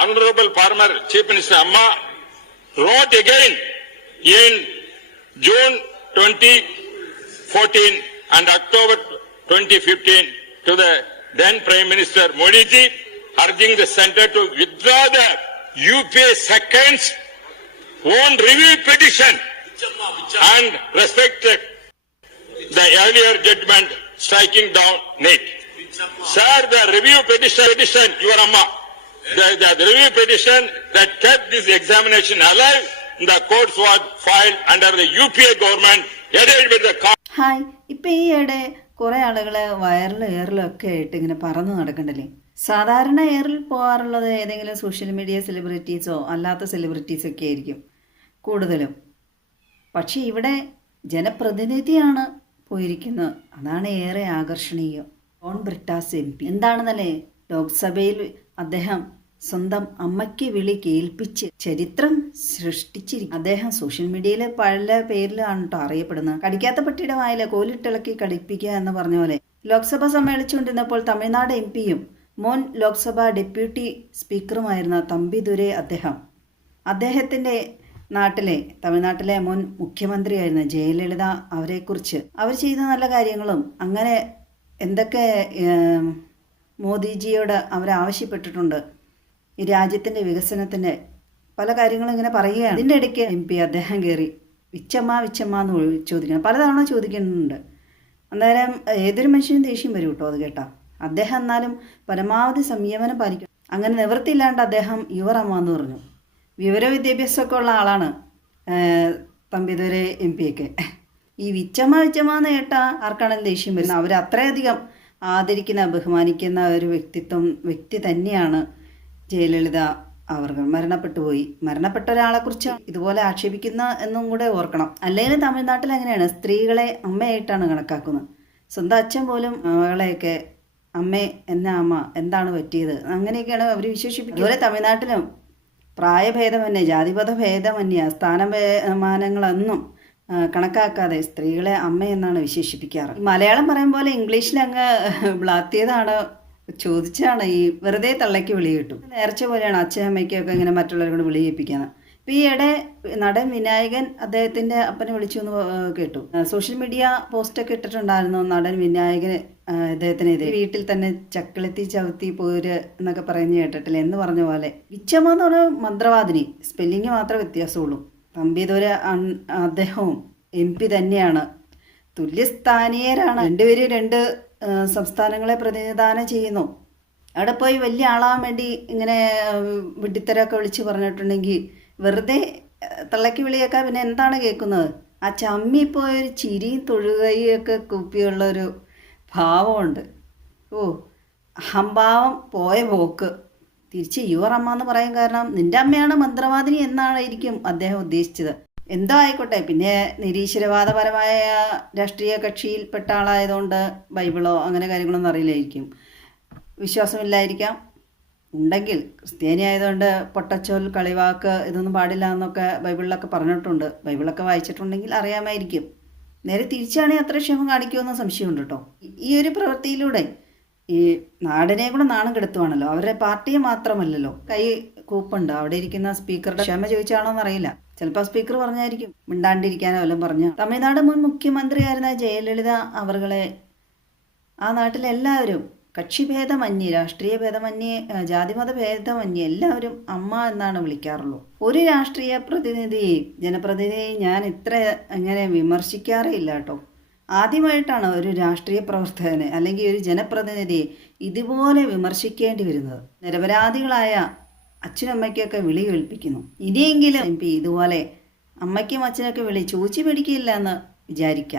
Honorable former Chief Minister Amma wrote again in June 2014 and October 2015 to the then Prime Minister Modi ji, urging the centre to withdraw the UPA second's own review petition and respect the earlier judgment striking down NEET. Sir, the review petition, your Amma, the review petition that kept this examination alive in the courts was filed under the UPA government, headed with the... hi, ഇപ്പം ഈയിടെ കുറേ ആളുകൾ വയറിലും എയറിലും ഒക്കെ ആയിട്ട് ഇങ്ങനെ പറന്ന് നടക്കണ്ടല്ലേ. സാധാരണ എയറിൽ പോകാറുള്ളത് ഏതെങ്കിലും സോഷ്യൽ മീഡിയ സെലിബ്രിറ്റീസോ അല്ലാത്ത സെലിബ്രിറ്റീസൊക്കെ ആയിരിക്കും കൂടുതലും. പക്ഷേ ഇവിടെ ജനപ്രതിനിധിയാണ് പോയിരിക്കുന്നത്. അതാണ് ഏറെ ആകർഷണീയം. ജോൺ ബ്രിട്ടാസ് MP എന്താണെന്നല്ലേ, ലോക്സഭയിൽ അദ്ദേഹം സ്വന്തം അമ്മയ്ക്ക് വിളി കേൾപ്പിച്ച് ചരിത്രം സൃഷ്ടിച്ചിരിക്കും. അദ്ദേഹം സോഷ്യൽ മീഡിയയിൽ പല പേരിലാണ് കേട്ടോ അറിയപ്പെടുന്നത്. കടിക്കാത്ത പട്ടിയുടെ വായിലെ കോലിട്ടിളക്കി കടിപ്പിക്കുക എന്ന് പറഞ്ഞ പോലെ ലോക്സഭ സമ്മേളിച്ചുകൊണ്ടിരുന്നപ്പോൾ തമിഴ്നാട് MP-യും മുൻ ലോക്സഭ ഡെപ്യൂട്ടി സ്പീക്കറുമായിരുന്ന തമ്പിദുരൈ അദ്ദേഹത്തിൻ്റെ തമിഴ്നാട്ടിലെ മുൻ മുഖ്യമന്ത്രിയായിരുന്ന ജയലളിത അവരെക്കുറിച്ച് അവർ ചെയ്ത നല്ല കാര്യങ്ങളും അങ്ങനെ എന്തൊക്കെ മോദിജിയോട് അവരാവശ്യപ്പെട്ടിട്ടുണ്ട്, ഈ രാജ്യത്തിൻ്റെ വികസനത്തിൻ്റെ പല കാര്യങ്ങളും ഇങ്ങനെ പറയുകയാണ്. ഇതിൻ്റെ ഇടയ്ക്ക് MP അദ്ദേഹം കയറി വിച്ചമ്മ എന്ന് ചോദിക്കണം, പലതവണ ചോദിക്കുന്നുണ്ട്. അന്നേരം ഏതൊരു മനുഷ്യനും ദേഷ്യം വരും കേട്ടോ അത് കേട്ടാ. അദ്ദേഹം എന്നാലും പരമാവധി സംയമനം പാലിക്കും. അങ്ങനെ നിവൃത്തിയില്ലാണ്ട് അദ്ദേഹം യുവർ അമ്മ എന്ന് പറഞ്ഞു. വിവര വിദ്യാഭ്യാസമൊക്കെ ഉള്ള ആളാണ് തമ്പിദുരൈ MP-യൊക്കെ. ഈ വിച്ചമ്മ എന്ന് കേട്ടാൽ ആർക്കാണെങ്കിലും ദേഷ്യം വരുന്നത്. അവർ അത്രയധികം ആദരിക്കുന്ന ബഹുമാനിക്കുന്ന ഒരു വ്യക്തി തന്നെയാണ് ജയലളിത അവർ. മരണപ്പെട്ട ഒരാളെക്കുറിച്ച് ഇതുപോലെ ആക്ഷേപിക്കുന്ന എന്നും കൂടെ ഓർക്കണം. അല്ലെങ്കിൽ തമിഴ്നാട്ടിൽ അങ്ങനെയാണ്, സ്ത്രീകളെ അമ്മയായിട്ടാണ് കണക്കാക്കുന്നത്. സ്വന്തം അച്ഛൻ പോലും മകളെയൊക്കെ അമ്മേ എന്നാ അമ്മ എന്താണ് പറ്റിയത് അങ്ങനെയൊക്കെയാണ് അവർ വിശേഷിപ്പിക്കുന്നത്. അതുപോലെ തമിഴ്നാട്ടിലും പ്രായഭേദമന്യേ ജാതിപത ഭേദമന്യേ സ്ഥാനമാനങ്ങളൊന്നും കണക്കാക്കാതെ സ്ത്രീകളെ അമ്മ എന്നാണ് വിശേഷിപ്പിക്കാറ്. മലയാളം പറയും പോലെ ഇംഗ്ലീഷിൽ അങ്ങ് ബ്ലാത്തിയതാണ്, ചോദിച്ചാണ് ഈ വെറുതെ തള്ളയ്ക്ക് വിളി കിട്ടും. നേർച്ച പോലെയാണ് അച്ഛൻ അമ്മയ്ക്കൊക്കെ ഇങ്ങനെ മറ്റുള്ളവരെ കൊണ്ട് വിളി കേൾപ്പിക്കുന്നത്. ഇപ്പം ഈയിടെ നടൻ വിനായകൻ അദ്ദേഹത്തിൻ്റെ അപ്പനെ വിളിച്ചു എന്ന് കേട്ടു. സോഷ്യൽ മീഡിയ പോസ്റ്റൊക്കെ ഇട്ടിട്ടുണ്ടായിരുന്നു നടൻ വിനായകൻ അദ്ദേഹത്തിനെതിരെ. വീട്ടിൽ തന്നെ ചക്കിളത്തി ചവിത്തി പോര് എന്നൊക്കെ പറയുന്ന കേട്ടിട്ടില്ല എന്ന് പറഞ്ഞ പോലെ. വിച്ചമ്മ എന്ന് പറഞ്ഞ മന്ത്രവാദിനി, സ്പെല്ലിങ് മാത്രമേ വ്യത്യാസമുള്ളൂ. തമ്പിദുരൈ അദ്ദേഹവും MP തന്നെയാണ്, തുല്യസ്ഥാനീയരാണ്. രണ്ടുപേരും രണ്ട് സംസ്ഥാനങ്ങളെ പ്രതിനിധാനം ചെയ്യുന്നു. അവിടെ പോയി വലിയ ആളാകാൻ വേണ്ടി ഇങ്ങനെ വിഡ്ഢിത്തരമൊക്കെ വിളിച്ച് പറഞ്ഞിട്ടുണ്ടെങ്കിൽ വെറുതെ തള്ളയ്ക്ക് വിളിയേക്കാൻ പിന്നെ എന്താണ് കേൾക്കുന്നത്? ആ ചമ്മി പോയൊരു ചിരിയും തൊഴുകയൊക്കെ കുപ്പിയുള്ളൊരു ഭാവമുണ്ട്. അഹംഭാവം പോയ പോക്ക്. തിരിച്ച് യുവർ അമ്മ എന്ന് പറയാൻ കാരണം നിൻ്റെ അമ്മയാണ് മന്ത്രവാദിനി എന്നായിരിക്കും അദ്ദേഹം ഉദ്ദേശിച്ചത്. എന്തോ ആയിക്കോട്ടെ. പിന്നെ നിരീശ്വരവാദപരമായ രാഷ്ട്രീയ കക്ഷിയിൽപ്പെട്ട ആളായതുകൊണ്ട് ബൈബിളോ അങ്ങനെ കാര്യങ്ങളൊന്നും അറിയില്ലായിരിക്കും, വിശ്വാസമില്ലായിരിക്കാം. ഉണ്ടെങ്കിൽ ക്രിസ്ത്യാനി ആയതുകൊണ്ട് പൊട്ടച്ചോൽ കളിവാക്ക് ഇതൊന്നും പാടില്ല എന്നൊക്കെ ബൈബിളിലൊക്കെ പറഞ്ഞിട്ടുണ്ട്. ബൈബിളൊക്കെ വായിച്ചിട്ടുണ്ടെങ്കിൽ അറിയാമായിരിക്കും. നേരെ തിരിച്ചാണെങ്കിൽ അത്ര ക്ഷമ കാണിക്കുമെന്ന് സംശയമുണ്ട് കേട്ടോ. ഈ ഒരു പ്രവൃത്തിയിലൂടെ ഈ നാടിനെ കൂടെ നാണം കെടുത്തുവാണല്ലോ. അവരുടെ പാർട്ടിയെ മാത്രമല്ലല്ലോ. കൈ കൂപ്പുണ്ട്. അവിടെ ഇരിക്കുന്ന സ്പീക്കറുടെ ക്ഷമ ചോദിച്ചാണോ എന്നറിയില്ല. ചിലപ്പോൾ സ്പീക്കർ പറഞ്ഞായിരിക്കും മിണ്ടാണ്ടിരിക്കാനോ വല്ലതും പറഞ്ഞു. തമിഴ്നാട് മുൻ മുഖ്യമന്ത്രിയായിരുന്ന ജയലളിത അവർകളെ ആ നാട്ടിലെല്ലാവരും കക്ഷിഭേദമന്യേ, രാഷ്ട്രീയ ഭേദമന്യേ, ജാതിമത ഭേദമന്യേ എല്ലാവരും അമ്മ എന്നാണ് വിളിക്കാറുള്ളൂ. ഒരു രാഷ്ട്രീയ പ്രതിനിധിയെയും ജനപ്രതിനിധിയെയും ഞാൻ ഇത്ര അങ്ങനെ വിമർശിക്കാറേ ഇല്ല കേട്ടോ. ആദ്യമായിട്ടാണ് ഒരു രാഷ്ട്രീയ പ്രവർത്തകനെ അല്ലെങ്കിൽ ഒരു ജനപ്രതിനിധിയെ ഇതുപോലെ വിമർശിക്കേണ്ടി വരുന്നത്. നിരപരാധികളായ അച്ഛനും അമ്മയ്ക്കൊക്കെ വിളി കേൾപ്പിക്കുന്നു. ഇനിയെങ്കിലും MP ഇതുപോലെ അമ്മയ്ക്കും അച്ഛനൊക്കെ വിളി ചോദിച്ചു മേടിക്കില്ല എന്ന് വിചാരിക്കാം.